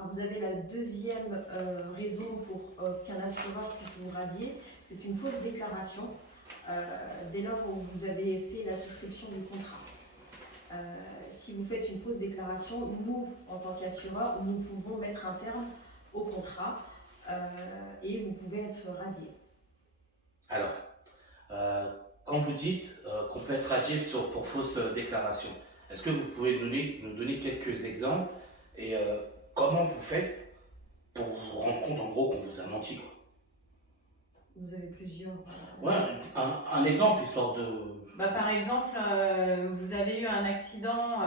Alors vous avez la deuxième raison pour qu'un assureur puisse vous radier, c'est une fausse déclaration dès lors où vous avez fait la souscription du contrat. Si vous faites une fausse déclaration, nous, en tant qu'assureur, nous pouvons mettre un terme au contrat et vous pouvez être radié. Alors, quand vous dites qu'on peut être radié pour fausse déclaration, est-ce que vous pouvez nous donner quelques exemples et comment vous faites pour vous rendre compte en gros qu'on vous a menti quoi? Vous avez plusieurs. Ouais, un exemple histoire de. Par exemple, vous avez eu un accident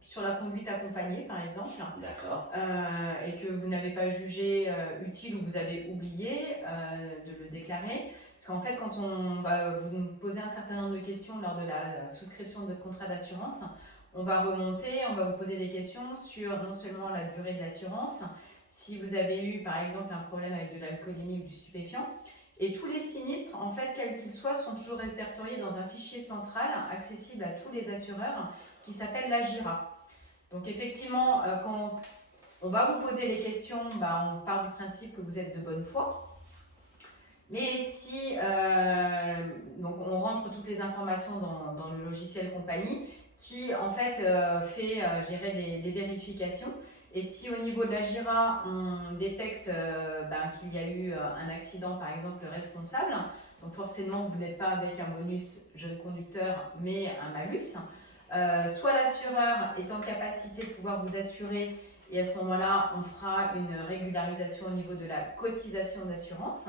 sur la conduite accompagnée, par exemple, D'accord. et que vous n'avez pas jugé utile ou vous avez oublié de le déclarer. Parce qu'en fait, quand on va vous poser un certain nombre de questions lors de la souscription de votre contrat d'assurance, on va remonter, on va vous poser des questions sur non seulement la durée de l'assurance, si vous avez eu par exemple un problème avec de l'alcoolémie ou du stupéfiant, et tous les sinistres, en fait, quels qu'ils soient, sont toujours répertoriés dans un fichier central accessible à tous les assureurs qui s'appelle l'AGIRA. Donc effectivement, quand on va vous poser les questions, on part du principe que vous êtes de bonne foi. Mais si donc on rentre toutes les informations dans le logiciel compagnie qui en fait fait je dirais des vérifications. Et si au niveau de la GIRA, on détecte qu'il y a eu un accident, par exemple, responsable, donc forcément, vous n'êtes pas avec un bonus jeune conducteur, mais un malus, soit l'assureur est en capacité de pouvoir vous assurer, et à ce moment-là, on fera une régularisation au niveau de la cotisation d'assurance,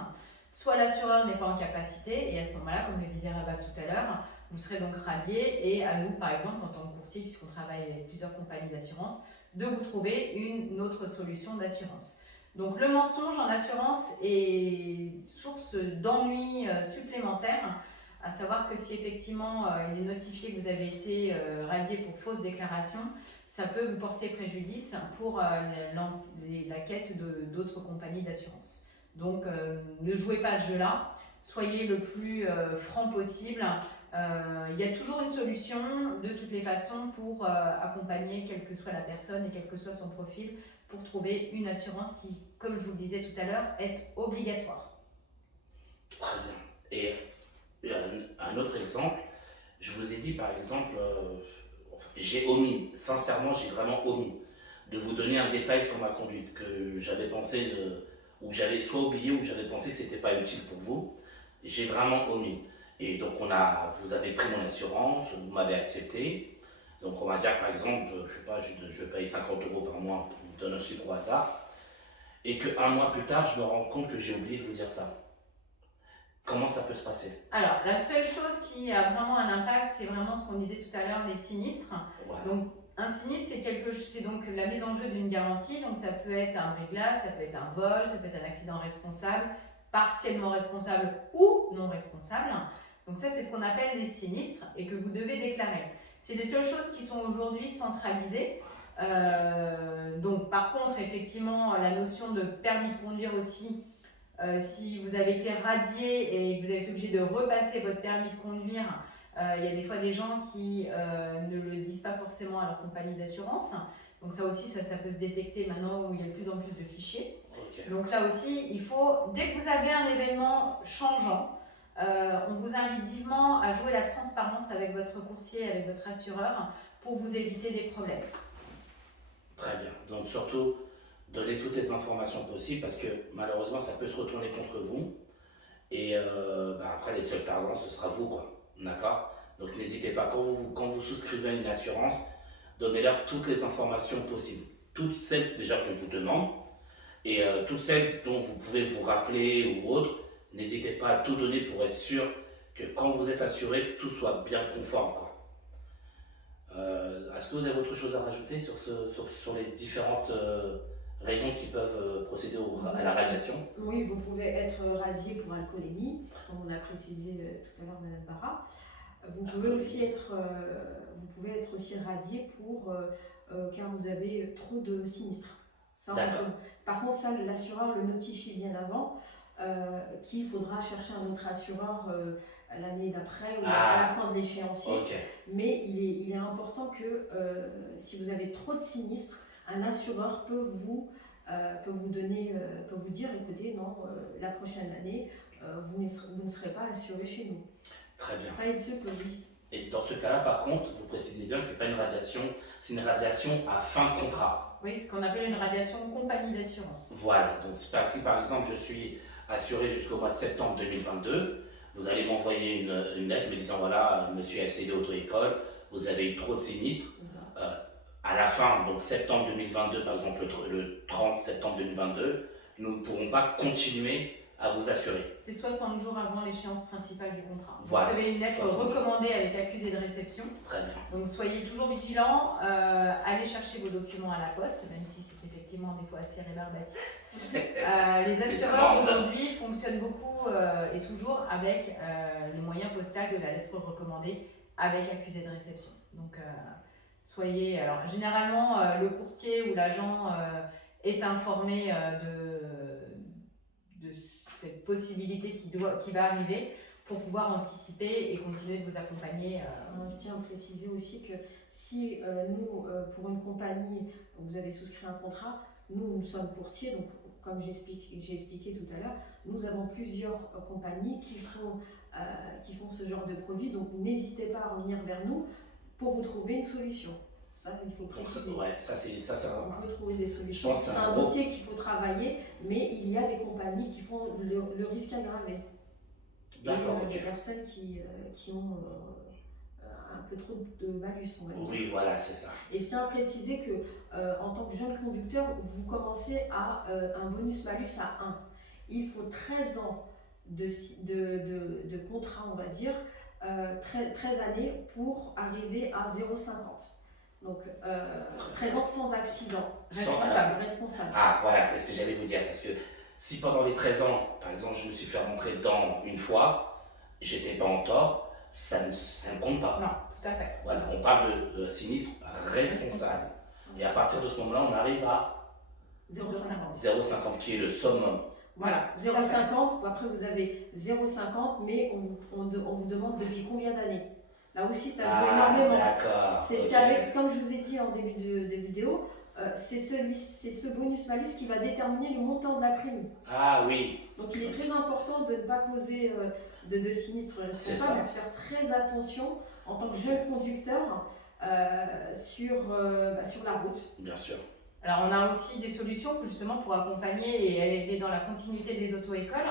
soit l'assureur n'est pas en capacité, et à ce moment-là, comme le disait Rabat tout à l'heure, vous serez donc radié, et à nous, par exemple, en tant que courtier, puisqu'on travaille avec plusieurs compagnies d'assurance, de vous trouver une autre solution d'assurance. Donc le mensonge en assurance est source d'ennuis supplémentaires, à savoir que si effectivement il est notifié que vous avez été radié pour fausse déclaration, ça peut vous porter préjudice pour la quête d'autres compagnies d'assurance. Donc ne jouez pas à ce jeu-là, soyez le plus franc possible. Il y a toujours une solution de toutes les façons pour accompagner quelle que soit la personne et quel que soit son profil pour trouver une assurance qui, comme je vous le disais tout à l'heure, est obligatoire. Très bien. Et un autre exemple, je vous ai dit par exemple, j'ai omis, sincèrement j'ai vraiment omis de vous donner un détail sur ma conduite que j'avais pensé, ou j'avais soit oublié ou j'avais pensé que c'était pas utile pour vous. J'ai vraiment omis. Et donc vous avez pris mon assurance, vous m'avez accepté. Donc on va dire par exemple, je sais pas, je paye 50 € par mois, je vous donne un chiffre au hasard. Et qu'un mois plus tard, je me rends compte que j'ai oublié de vous dire ça. Comment ça peut se passer? Alors, la seule chose qui a vraiment un impact, c'est vraiment ce qu'on disait tout à l'heure, les sinistres. Voilà. Donc, un sinistre, c'est donc la mise en jeu d'une garantie. Donc, ça peut être un bris-glace, ça peut être un vol, ça peut être un accident responsable, partiellement responsable ou non responsable. Donc ça, c'est ce qu'on appelle les sinistres et que vous devez déclarer. C'est les seules choses qui sont aujourd'hui centralisées. Donc par contre, effectivement, la notion de permis de conduire aussi, si vous avez été radié et que vous avez été obligé de repasser votre permis de conduire, il y a des fois des gens qui ne le disent pas forcément à leur compagnie d'assurance. Donc ça aussi, ça peut se détecter maintenant où il y a de plus en plus de fichiers. Okay. Donc là aussi, il faut, dès que vous avez un événement changeant, on vous invite vivement à jouer la transparence avec votre courtier, avec votre assureur, pour vous éviter des problèmes. Très bien. Donc surtout, donnez toutes les informations possibles parce que malheureusement, ça peut se retourner contre vous. Et après, les seuls perdants, ce sera vous, quoi. D'accord? Donc n'hésitez pas, quand vous souscrivez à une assurance, donnez-leur toutes les informations possibles. Toutes celles déjà qu'on vous demande et toutes celles dont vous pouvez vous rappeler ou autres. N'hésitez pas à tout donner pour être sûr que quand vous êtes assuré, tout soit bien conforme, quoi. Est-ce que vous avez autre chose à rajouter sur les différentes raisons qui peuvent procéder à la radiation? Oui, vous pouvez être radié pour alcoolémie, comme on a précisé tout à l'heure Madame Barra. Vous pouvez aussi être radié car vous avez trop de sinistres. Par contre, ça, l'assureur le notifie bien avant qu'il faudra chercher un autre assureur l'année d'après ou à la fin de l'échéancier. Okay. Mais il est important que si vous avez trop de sinistres, un assureur peut vous dire, écoutez, non, la prochaine année, vous ne serez pas assuré chez nous. Très bien. Ça, il se peut, oui. Et dans ce cas-là, par contre, vous précisez bien que c'est pas une radiation, c'est une radiation à fin de contrat. Oui, ce qu'on appelle une radiation compagnie d'assurance. Voilà, donc si par exemple je suis assuré jusqu'au mois de septembre 2022, vous allez m'envoyer une lettre me disant voilà, monsieur FCD Auto-École, vous avez eu trop de sinistres. À la fin, donc septembre 2022, par exemple le 30 septembre 2022, nous ne pourrons pas continuer à vous assurer. C'est 60 jours avant l'échéance principale du contrat. Voilà. Vous recevez une lettre recommandée avec accusé de réception. Très bien. Donc soyez toujours vigilants, allez chercher vos documents à la poste, même si c'est effectivement des fois assez rébarbatif. Les assureurs aujourd'hui fonctionnent beaucoup et toujours avec le moyen postal de la lettre recommandée avec accusé de réception. Donc soyez, alors généralement le courtier ou l'agent est informé de cette possibilité qui va arriver pour pouvoir anticiper et continuer de vous accompagner. Je tiens à préciser aussi que si nous, pour une compagnie, vous avez souscrit un contrat, nous sommes courtiers, donc comme j'ai expliqué tout à l'heure, nous avons plusieurs compagnies qui font ce genre de produit, donc n'hésitez pas à revenir vers nous pour vous trouver une solution. Ça, il faut préciser. On peut trouver des solutions. C'est un dossier qu'il faut travailler, mais il y a des compagnies qui font le risque aggravé. D'accord. Des personnes qui ont un peu trop de malus, on va dire. Oui, voilà, c'est ça. Et je tiens à préciser que en tant que jeune conducteur, vous commencez à un bonus-malus à 1. Il faut 13 ans de contrat, on va dire, 13 années pour arriver à 0,50. Donc, 13 ans sans accident. Responsable. Ah, voilà, c'est ce que j'allais vous dire. Parce que si pendant les 13 ans, par exemple, je me suis fait rentrer dedans une fois, j'étais pas en tort, ça ne compte pas. Non, tout à fait. Voilà, on parle de sinistre responsable. Et à partir de ce moment-là, on arrive à 0,50 qui est le summum. Voilà, 0,50, après vous avez 0,50, mais on vous demande depuis combien d'années. Là aussi, ça joue énormément. D'accord. C'est avec, comme je vous ai dit en début de vidéo, c'est ce bonus-malus qui va déterminer le montant de la prime. Ah oui. Donc il est très important de ne pas causer de sinistres responsables, de faire très attention en tant que jeune conducteur sur la route. Bien sûr. Alors on a aussi des solutions justement pour accompagner et aider dans la continuité des auto-écoles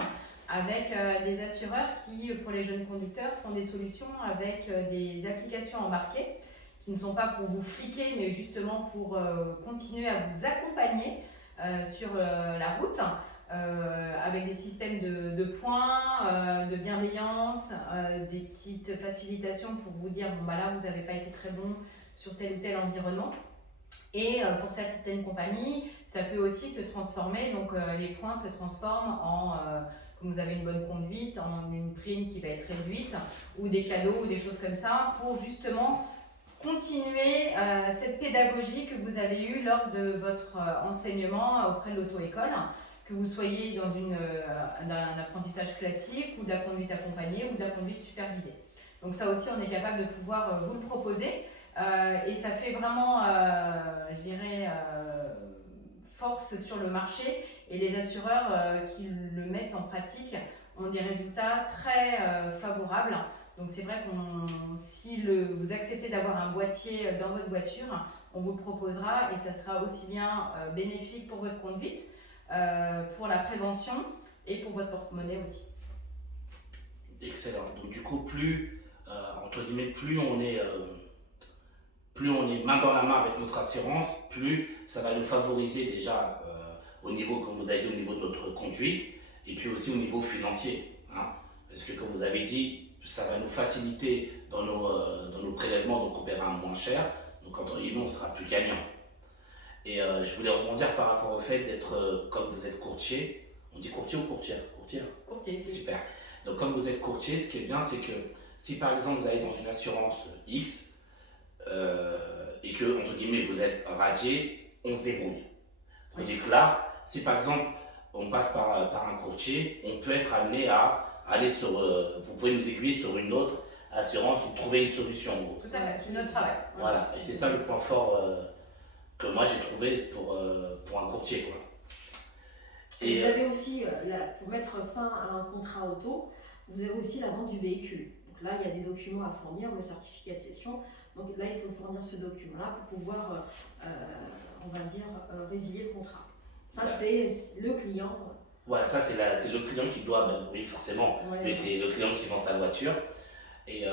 avec des assureurs qui, pour les jeunes conducteurs, font des solutions avec des applications embarquées qui ne sont pas pour vous fliquer, mais justement pour continuer à vous accompagner sur la route, avec des systèmes de points, de bienveillance, des petites facilitations pour vous dire bon bah là vous n'avez pas été très bon sur tel ou tel environnement. Et pour certaines compagnies, ça peut aussi se transformer, donc les points se transforment en, comme vous avez une bonne conduite, en une prime qui va être réduite, ou des cadeaux, ou des choses comme ça, pour justement continuer cette pédagogie que vous avez eue lors de votre enseignement auprès de l'auto-école, que vous soyez dans un apprentissage classique, ou de la conduite accompagnée, ou de la conduite supervisée. Donc ça aussi, on est capable de pouvoir vous le proposer. Et ça fait vraiment, je dirais, force sur le marché, et les assureurs qui le mettent en pratique ont des résultats très favorables. Donc c'est vrai que si vous acceptez d'avoir un boîtier dans votre voiture, on vous le proposera et ça sera aussi bien bénéfique pour votre conduite, pour la prévention et pour votre porte-monnaie aussi. Excellent. Donc du coup, entre guillemets, plus on est main dans la main avec notre assurance, plus ça va nous favoriser déjà au niveau, comme vous avez dit, au niveau de notre conduite, et puis aussi au niveau financier. Hein, parce que comme vous avez dit, ça va nous faciliter dans nos prélèvements, donc on paiera moins cher, donc entre guillemets on sera plus gagnant. Et je voulais rebondir par rapport au fait d'être, comme vous êtes courtier, on dit courtier ou courtière? Courtier. Super. Donc comme vous êtes courtier, ce qui est bien, c'est que si par exemple vous allez dans une assurance X, et que, entre guillemets, vous êtes radié, on se débrouille. Tandis que là, si par exemple on passe par un courtier, on peut être amené à aller sur, vous pouvez nous aiguiller sur une autre assurance ou trouver une solution. Tout à fait, c'est notre travail. Voilà, et c'est ça le point fort que moi j'ai trouvé pour un courtier, quoi. Et vous avez aussi, pour mettre fin à un contrat auto, vous avez aussi la vente du véhicule. Donc là, il y a des documents à fournir, le certificat de cession. Donc là, il faut fournir ce document-là pour pouvoir, on va dire, résilier le contrat. Ça, c'est le client. Voilà, ça c'est le client qui doit, ben, oui forcément, Ouais, vu que c'est le client qui vend sa voiture. Et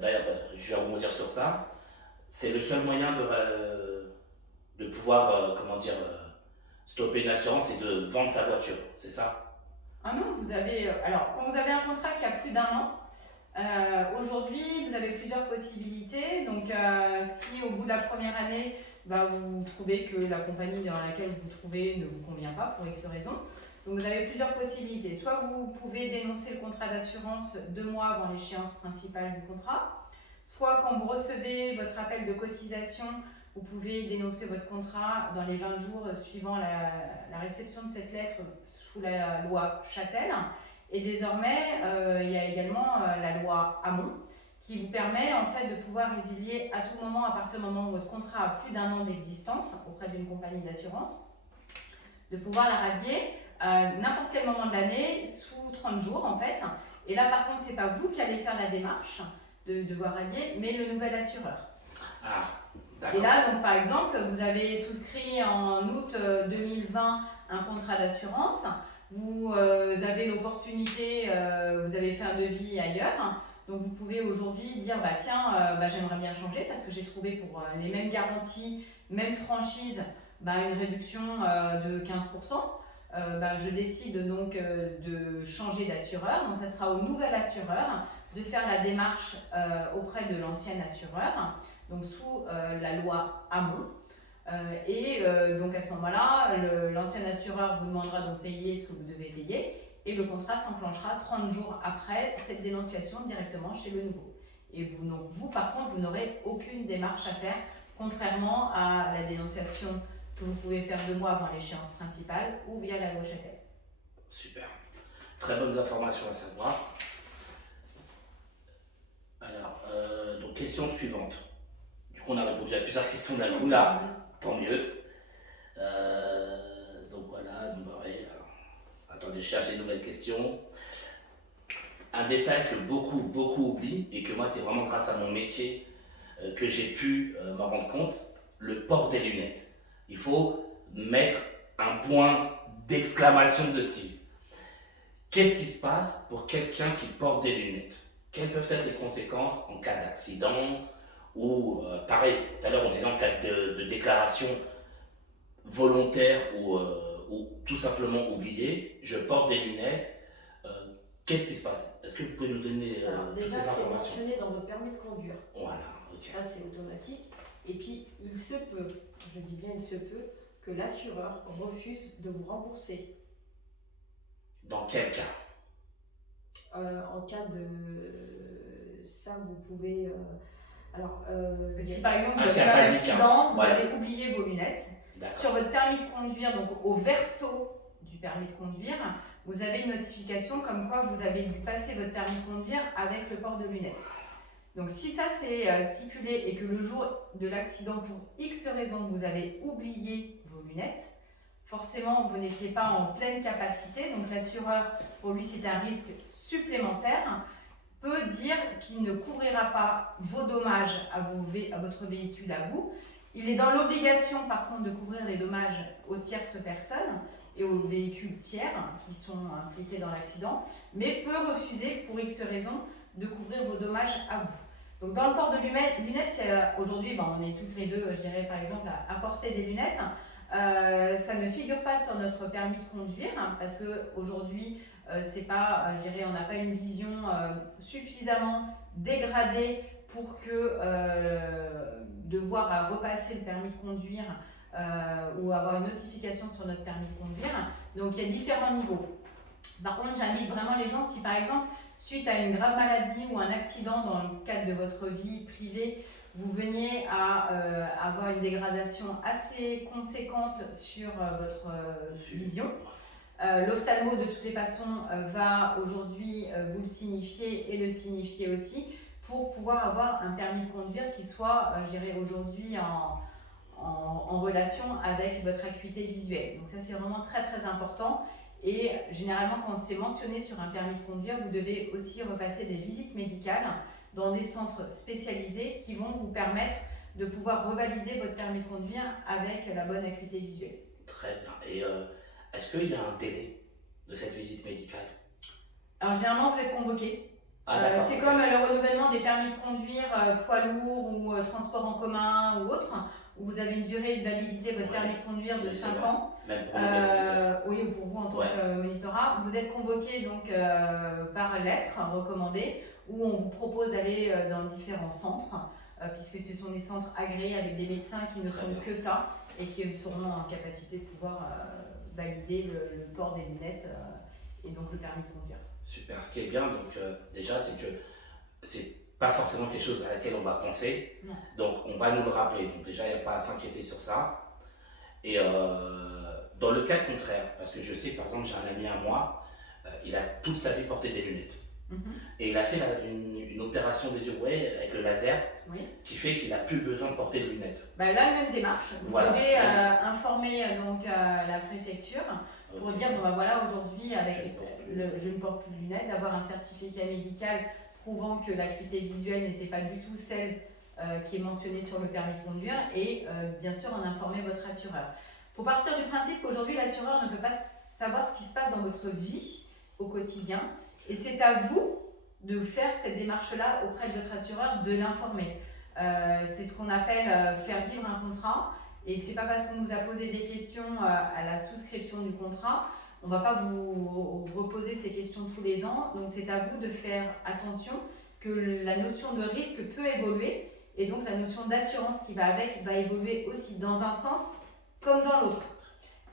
d'ailleurs, ben, je vais rebondir sur ça. C'est le seul moyen de pouvoir, comment dire, stopper une assurance et de vendre sa voiture, c'est ça? Ah non, vous avez. Alors, quand vous avez un contrat qui a plus d'un an, aujourd'hui, vous avez plusieurs possibilités. Donc, si au bout de la première année, bah, vous trouvez que la compagnie dans laquelle vous vous trouvez ne vous convient pas pour X raisons, donc vous avez plusieurs possibilités. Soit vous pouvez dénoncer le contrat d'assurance 2 mois avant l'échéance principale du contrat, soit quand vous recevez votre appel de cotisation, vous pouvez dénoncer votre contrat dans les 20 jours suivant la réception de cette lettre sous la loi Châtel. Et désormais, il y a également la loi Hamon qui vous permet en fait de pouvoir résilier à tout moment, à partir du moment où votre contrat a plus d'un an d'existence auprès d'une compagnie d'assurance, de pouvoir la radier à n'importe quel moment de l'année sous 30 jours en fait. Et là par contre, c'est pas vous qui allez faire la démarche de devoir radier, mais le nouvel assureur. Ah, Et d'accord. là, donc, par exemple, vous avez souscrit en août 2020 un contrat d'assurance, vous avez l'opportunité, vous avez fait un devis ailleurs, donc vous pouvez aujourd'hui dire bah, tiens, j'aimerais bien changer parce que j'ai trouvé pour les mêmes garanties, même franchise, une réduction de 15%. Je décide donc de changer d'assureur, donc ça sera au nouvel assureur de faire la démarche auprès de l'ancien assureur, donc sous la loi Hamon. Donc à ce moment-là, l'ancien assureur vous demandera donc payer ce que vous devez payer et le contrat s'enclenchera 30 jours après cette dénonciation directement chez le nouveau. Et vous par contre, vous n'aurez aucune démarche à faire, contrairement à la dénonciation que vous pouvez faire 2 mois avant l'échéance principale ou via la loi Châtel. Super. Très bonnes informations à savoir. Alors, donc question suivante. Du coup, on a répondu à plusieurs questions d'un coup là, tant mieux. Donc voilà, ouais, alors, attendez, je cherche des nouvelles questions. Un détail que beaucoup oublient et que moi, c'est vraiment grâce à mon métier que j'ai pu m'en rendre compte, le port des lunettes. Il faut mettre un point d'exclamation dessus. Qu'est-ce qui se passe pour quelqu'un qui porte des lunettes? Quelles peuvent être les conséquences en cas d'accident ou, pareil, tout à l'heure on disait en cas de déclaration volontaire ou tout simplement oubliée, je porte des lunettes, qu'est-ce qui se passe? Est-ce que vous pouvez nous donner toutes déjà, ces c'est informations? mentionné dans votre permis de conduire. Voilà, ok. Ça, c'est automatique. Et puis, il se peut, je dis bien il se peut, que l'assureur refuse de vous rembourser. Dans quel cas? En cas de... Ça, vous pouvez... Si par exemple vous Un avez cas un basique, accident, vous ouais. avez oublié vos lunettes, D'accord. sur votre permis de conduire, donc au verso du permis de conduire, vous avez une notification comme quoi vous avez dû passer votre permis de conduire avec le port de lunettes. Donc si ça c'est stipulé et que le jour de l'accident, pour X raison, vous avez oublié vos lunettes, forcément vous n'étiez pas en pleine capacité, donc l'assureur, pour lui c'est un risque supplémentaire, peut dire qu'il ne couvrira pas vos dommages à votre véhicule à vous. Il est dans l'obligation par contre de couvrir les dommages aux tierces personnes et aux véhicules tiers qui sont impliqués dans l'accident, mais peut refuser pour X raisons de couvrir vos dommages à vous. Donc dans le port de lunettes, aujourd'hui on est toutes les deux, je dirais par exemple, à porter des lunettes. Ça ne figure pas sur notre permis de conduire parce qu'aujourd'hui, c'est pas, je dirais, on n'a pas une vision suffisamment dégradée pour que devoir à repasser le permis de conduire ou avoir une notification sur notre permis de conduire. Donc il y a différents niveaux. Par contre, j'invite vraiment les gens, si par exemple, suite à une grave maladie ou un accident dans le cadre de votre vie privée, vous veniez à avoir une dégradation assez conséquente sur votre vision. L'ophtalmo, de toutes les façons, va aujourd'hui vous le signifier et le signifier aussi pour pouvoir avoir un permis de conduire qui soit, je dirais aujourd'hui, en relation avec votre acuité visuelle. Donc ça, c'est vraiment très très important. Et généralement, quand c'est mentionné sur un permis de conduire, vous devez aussi repasser des visites médicales dans des centres spécialisés qui vont vous permettre de pouvoir revalider votre permis de conduire avec la bonne acuité visuelle. Très bien. Et est-ce qu'il y a un délai de cette visite médicale? Alors généralement, vous êtes convoqué. C'est Ok. comme le renouvellement des permis de conduire poids lourd ou transport en commun ou autre, où vous avez une durée de validité de votre Ouais. permis de conduire de Oui, c'est 5 vrai. ans. Même pour nous, les Oui, ou pour vous en tant Ouais. que monitorat. Vous êtes convoqué donc par lettre recommandée, où on vous propose d'aller dans différents centres, puisque ce sont des centres agréés avec des médecins qui ne Très font bien. que ça et qui seront en capacité de pouvoir valider le port des lunettes et donc le permis de conduire. Super. Ce qui est bien, donc déjà, c'est que c'est pas forcément quelque chose à laquelle on va penser. Non. Donc, on va nous le rappeler. Donc, déjà, il n'y a pas à s'inquiéter sur ça. Et dans le cas contraire, parce que je sais que par exemple, j'ai un ami à moi, il a toute sa vie porté des lunettes. Et il a fait une opération des yeux avec le laser, Oui. qui fait qu'il n'a plus besoin de porter de lunettes. Bah là, même démarche. Vous Voilà. devez informer donc la préfecture pour Ok. dire bon bah voilà, aujourd'hui avec Je ne porte plus. je ne porte plus de lunettes, d'avoir un certificat médical prouvant que l'acuité visuelle n'était pas du tout celle qui est mentionnée sur le permis de conduire et bien sûr en informer votre assureur. Il faut partir du principe qu'aujourd'hui l'assureur ne peut pas savoir ce qui se passe dans votre vie au quotidien et c'est à vous de faire cette démarche-là auprès de votre assureur, de l'informer. C'est ce qu'on appelle faire vivre un contrat. Et c'est pas parce qu'on nous a posé des questions à la souscription du contrat, on va pas vous reposer ces questions tous les ans. Donc c'est à vous de faire attention que la notion de risque peut évoluer et donc la notion d'assurance qui va avec va évoluer aussi dans un sens comme dans l'autre.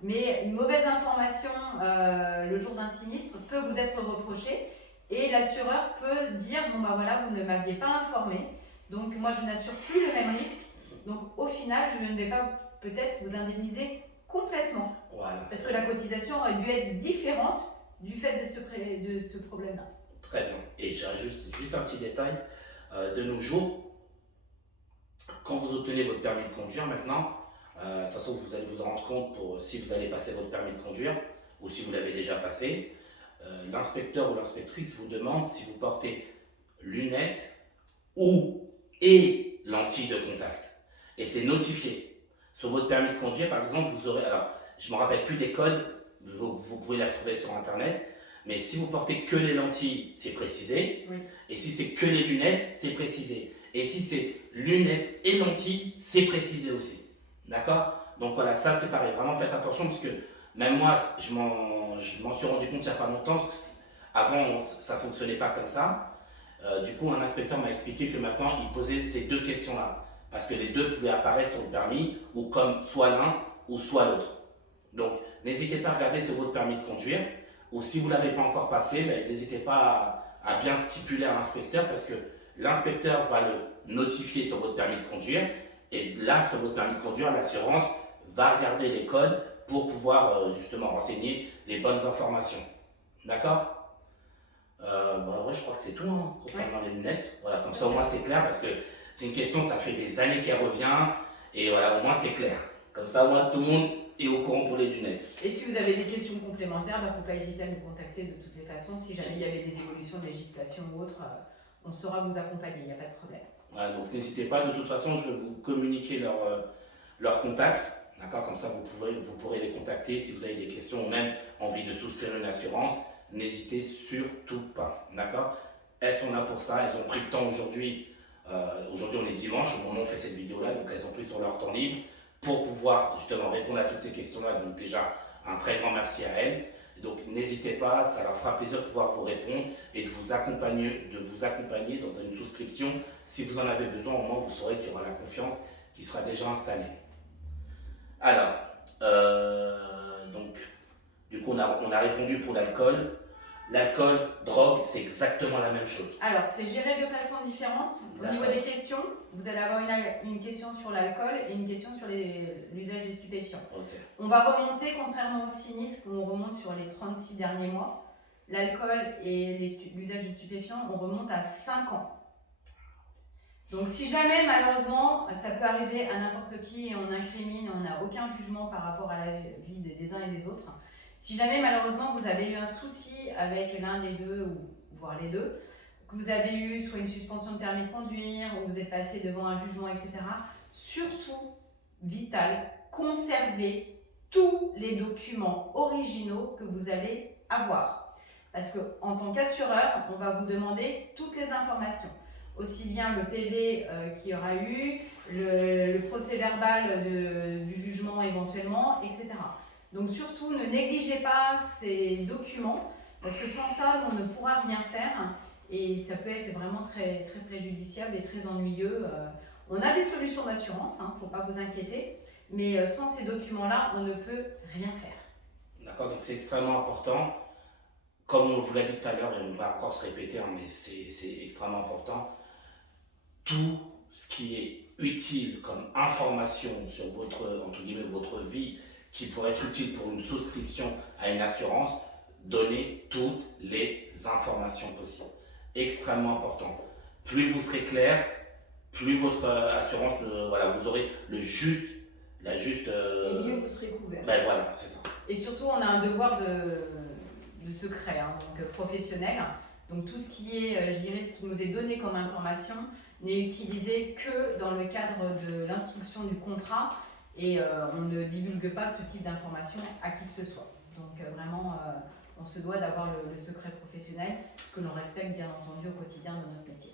Mais une mauvaise information le jour d'un sinistre peut vous être reprochée et l'assureur peut dire bon bah voilà, vous ne m'aviez pas informé, donc moi je n'assure plus le même risque, donc au final je ne vais pas peut-être vous indemniser complètement. Voilà. Parce que la cotisation aurait dû être différente du fait de ce problème-là. Très bien. Et j'ajoute juste un petit détail. De nos jours, quand vous obtenez votre permis de conduire maintenant, de toute façon vous allez vous en rendre compte pour si vous allez passer votre permis de conduire ou si vous l'avez déjà passé, l'inspecteur ou l'inspectrice vous demande si vous portez lunettes et lentilles de contact. Et c'est notifié. Sur votre permis de conduire, par exemple, vous aurez, alors je ne me rappelle plus des codes, vous pouvez les retrouver sur internet, mais si vous portez que les lentilles, c'est précisé. Oui. Et si c'est que les lunettes, c'est précisé. Et si c'est lunettes et lentilles, c'est précisé aussi. D'accord? Donc voilà, ça c'est pareil. Vraiment faites attention parce que même moi, je m'en suis rendu compte il n'y a pas longtemps parce que avant ça ne fonctionnait pas comme ça. Du coup, un inspecteur m'a expliqué que maintenant il posait ces deux questions-là parce que les deux pouvaient apparaître sur le permis ou comme soit l'un ou soit l'autre. Donc n'hésitez pas à regarder sur votre permis de conduire ou si vous ne l'avez pas encore passé, n'hésitez pas à bien stipuler à l'inspecteur parce que l'inspecteur va le notifier sur votre permis de conduire et là, sur votre permis de conduire, l'assurance va regarder les codes pour pouvoir justement renseigner les bonnes informations. D'accord? Ouais, je crois que c'est tout hein, concernant les lunettes. Voilà, comme ça au moins c'est clair parce que c'est une question, ça fait des années qu'elle revient et voilà, au moins c'est clair. Comme ça, au moins tout le monde est au courant pour les lunettes. Et si vous avez des questions complémentaires, il ne faut pas hésiter à nous contacter de toutes les façons. Si jamais il y avait des évolutions de législation ou autre, on saura vous accompagner, il n'y a pas de problème. Voilà, donc n'hésitez pas, de toute façon, je vais vous communiquer leur contact. D'accord, comme ça vous pourrez les contacter si vous avez des questions ou même envie de souscrire une assurance. N'hésitez surtout pas. D'accord? Elles sont là pour ça, elles ont pris le temps aujourd'hui. Aujourd'hui on est dimanche, au moment où on fait cette vidéo-là, donc elles ont pris sur leur temps libre pour pouvoir justement répondre à toutes ces questions-là. Donc déjà, un très grand merci à elles. Donc n'hésitez pas, ça leur fera plaisir de pouvoir vous répondre et de vous accompagner dans une souscription. Si vous en avez besoin, au moins vous saurez qu'il y aura la confiance qui sera déjà installée. Alors, donc, du coup on a répondu pour l'alcool. L'alcool, drogue, c'est exactement la même chose. Alors, c'est géré de façon différente. Au niveau des questions, vous allez avoir une question sur l'alcool et une question sur l'usage des stupéfiants. Okay. On va remonter, contrairement au sinistre, où on remonte sur les 36 derniers mois. L'alcool et l'usage de stupéfiants, on remonte à 5 ans. Donc si jamais malheureusement, ça peut arriver à n'importe qui et on incrimine, on n'a aucun jugement par rapport à la vie des uns et des autres. Si jamais malheureusement vous avez eu un souci avec l'un des deux, ou voire les deux, que vous avez eu soit une suspension de permis de conduire, ou vous êtes passé devant un jugement, etc., surtout, vital, conservez tous les documents originaux que vous allez avoir. Parce qu'en tant qu'assureur, on va vous demander toutes les informations. Aussi bien le PV qu'il y aura eu, le procès verbal du jugement éventuellement, etc. Donc surtout, ne négligez pas ces documents, parce que sans ça, on ne pourra rien faire, et ça peut être vraiment très, très préjudiciable et très ennuyeux. On a des solutions d'assurance, il ne faut pas vous inquiéter, mais sans ces documents-là, on ne peut rien faire. D'accord, donc c'est extrêmement important. Comme on vous l'a dit tout à l'heure, et on va encore se répéter, hein, mais c'est extrêmement important. Tout ce qui est utile comme information sur votre, entre guillemets, votre vie, qui pourrait être utile pour une souscription à une assurance, donnez toutes les informations possibles. Extrêmement important. Plus vous serez clair, plus votre assurance, voilà, vous aurez le juste, la juste... Et mieux vous serez couvert. Ben voilà, c'est ça. Et surtout, on a un devoir de secret, hein, donc professionnel. Donc tout ce qui est, je dirais, ce qui nous est donné comme information n'est utilisé que dans le cadre de l'instruction du contrat, et on ne divulgue pas ce type d'information à qui que ce soit. Donc vraiment, on se doit d'avoir le secret professionnel, ce que l'on respecte bien entendu au quotidien de notre métier.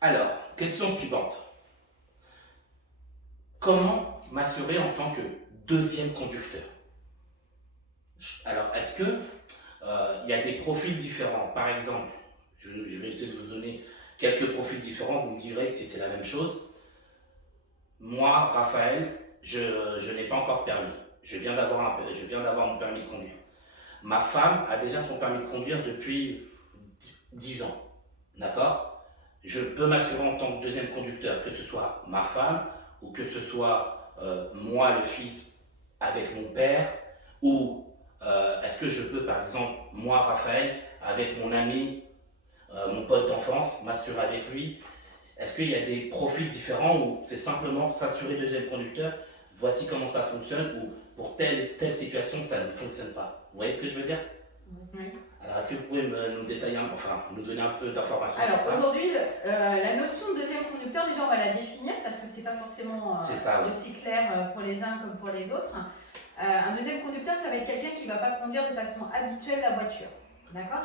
Alors, question suivante. Comment m'assurer en tant que deuxième conducteur? Alors, est-ce que il y a des profils différents? Par exemple, je vais essayer de vous donner quelques profils différents, vous me direz si c'est la même chose. Moi, Raphaël, je n'ai pas encore de permis. Je viens d'avoir mon permis de conduire. Ma femme a déjà son permis de conduire depuis 10 ans. D'accord? Je peux m'assurer en tant que deuxième conducteur, que ce soit ma femme ou que ce soit moi, le fils, avec mon père, ou est-ce que je peux, par exemple, moi, Raphaël, avec mon ami, mon pote d'enfance, m'assurer avec lui? Est-ce qu'il y a des profils différents ou c'est simplement s'assurer deuxième conducteur, voici comment ça fonctionne, ou pour telle situation, ça ne fonctionne pas? Vous voyez ce que je veux dire? Oui. Alors, est-ce que vous pouvez nous détailler, enfin, nous donner un peu d'informations sur Alors ça? aujourd'hui, la notion de deuxième conducteur, déjà on va la définir parce que c'est pas forcément aussi clair pour les uns comme pour les autres. Un deuxième conducteur, ça va être quelqu'un qui ne va pas conduire de façon habituelle la voiture. D'accord?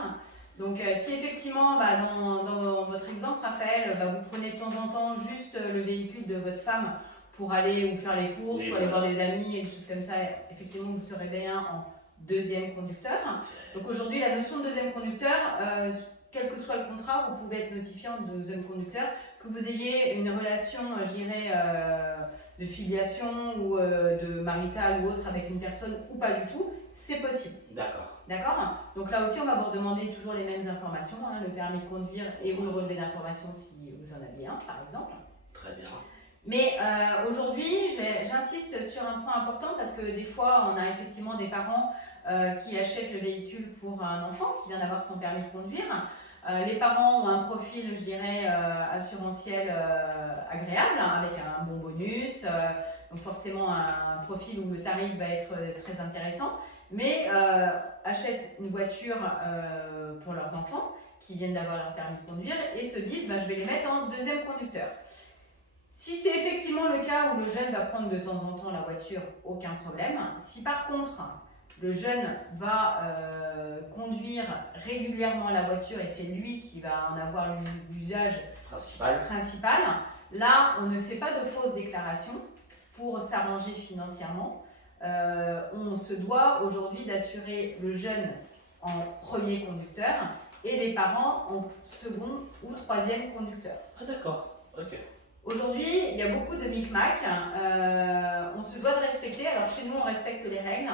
Donc si effectivement, dans votre exemple, Raphaël, vous prenez de temps en temps juste le véhicule de votre femme pour aller ou faire les courses, ou aller voir des amis et des choses comme ça, effectivement vous serez bien en deuxième conducteur. Donc aujourd'hui, la notion de deuxième conducteur, quel que soit le contrat, vous pouvez être notifié en deuxième conducteur, que vous ayez une relation, je dirais, de filiation ou de maritale ou autre avec une personne ou pas du tout, c'est possible. D'accord. D'accord? Donc là aussi, on va vous redemander toujours les mêmes informations, hein, le permis de conduire et ou le relevé d'informations si vous en avez un, par exemple. Très bien. Mais aujourd'hui, j'insiste sur un point important parce que des fois, on a effectivement des parents qui achètent le véhicule pour un enfant qui vient d'avoir son permis de conduire. Les parents ont un profil, je dirais, assurantiel agréable, hein, avec un bon bonus, donc forcément un profil où le tarif va être très intéressant, mais achètent une voiture pour leurs enfants qui viennent d'avoir leur permis de conduire et se disent je vais les mettre en deuxième conducteur. Si c'est effectivement le cas où le jeune va prendre de temps en temps la voiture, aucun problème. Si par contre le jeune va conduire régulièrement la voiture et c'est lui qui va en avoir l'usage principal, là on ne fait pas de fausses déclarations pour s'arranger financièrement. On se doit aujourd'hui d'assurer le jeune en premier conducteur et les parents en second ou troisième conducteur. Ah d'accord, ok. Aujourd'hui, il y a beaucoup de micmac. On se doit de respecter. Alors chez nous, on respecte les règles.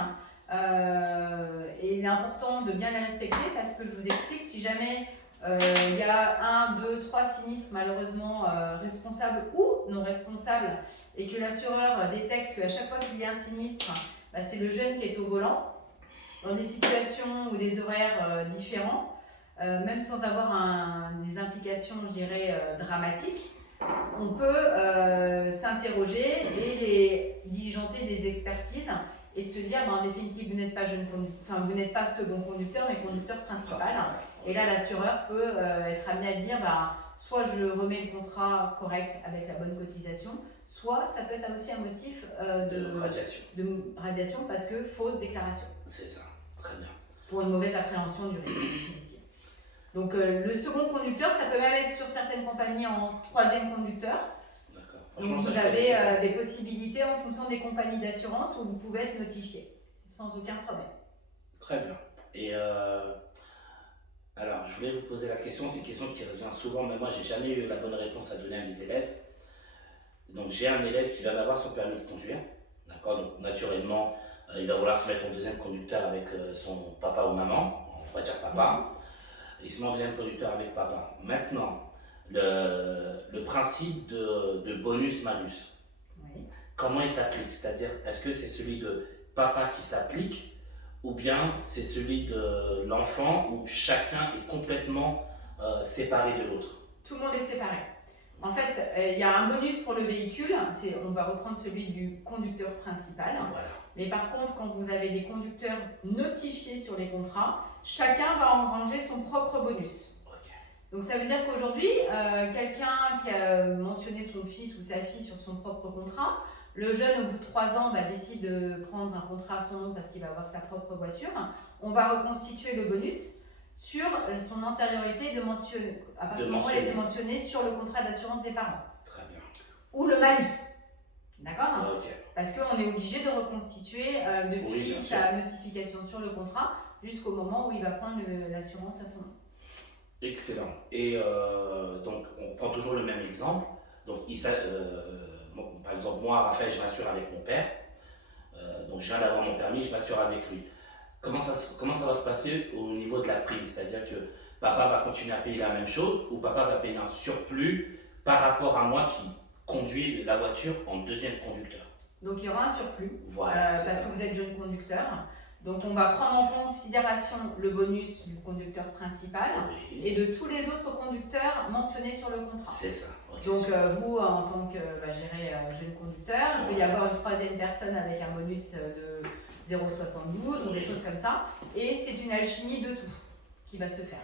Et il est important de bien les respecter parce que je vous explique, si jamais il y a 1, 2, 3 sinistres malheureusement responsables ou non responsables et que l'assureur détecte qu'à chaque fois qu'il y a un sinistre, c'est le jeune qui est au volant, dans des situations ou des horaires différents, même sans avoir des implications, je dirais, dramatiques, on peut s'interroger et les diligenter des expertises et de se dire, en définitive, vous n'êtes pas vous n'êtes pas second conducteur, mais conducteur principal. Et là, l'assureur peut être amené à dire, soit je remets le contrat correct avec la bonne cotisation, soit ça peut être aussi un motif de radiation parce que fausse déclaration. C'est ça, très bien. Pour une mauvaise appréhension du risque définitif. Donc le second conducteur, ça peut même être sur certaines compagnies en troisième conducteur. D'accord. Donc vous avez des possibilités en fonction des compagnies d'assurance où vous pouvez être notifié sans aucun problème. Très bien. Et alors, je voulais vous poser la question, c'est une question qui revient souvent, mais moi, j'ai jamais eu la bonne réponse à donner à mes élèves. Donc, j'ai un élève qui vient d'avoir son permis de conduire, d'accord. Donc, naturellement, il va vouloir se mettre en deuxième conducteur avec son papa ou maman, on va dire papa. Il se met en deuxième conducteur avec papa. Maintenant, le principe de bonus-malus, Oui. comment il s'applique? C'est-à-dire, est-ce que c'est celui de papa qui s'applique ou bien c'est celui de l'enfant où chacun est complètement séparé de l'autre? Tout le monde est séparé. En fait, il y a un bonus pour le véhicule, on va reprendre celui du conducteur principal. Voilà. Mais par contre, quand vous avez des conducteurs notifiés sur les contrats, chacun va engranger son propre bonus. Okay. Donc ça veut dire qu'aujourd'hui, quelqu'un qui a mentionné son fils ou sa fille sur son propre contrat, le jeune, au bout de 3 ans, décide de prendre un contrat à son nom parce qu'il va avoir sa propre voiture. On va reconstituer le bonus sur son antériorité à partir du moment où elle est mentionnée sur le contrat d'assurance des parents. Très bien. Ou le malus. D'accord? Okay. Parce qu'on est obligé de reconstituer depuis sa notification sur le contrat jusqu'au moment où il va prendre l'assurance à son nom. Excellent. Et donc, on prend toujours le même exemple. Donc, par exemple, moi, Raphaël, je m'assure avec mon père. Donc, je viens d'avoir mon permis, je m'assure avec lui. Comment ça va se passer au niveau de la prime? C'est-à-dire que papa va continuer à payer la même chose ou papa va payer un surplus par rapport à moi qui conduis la voiture en deuxième conducteur? Donc, il y aura un surplus voilà, parce que vous êtes jeune conducteur. Donc, on va prendre en considération le bonus du conducteur principal et de tous les autres conducteurs mentionnés sur le contrat. C'est ça. Okay, donc, vous, en tant que jeune conducteur, il peut y avoir une troisième personne avec un bonus de 0,72 ou des choses comme ça. Et c'est une alchimie de tout qui va se faire.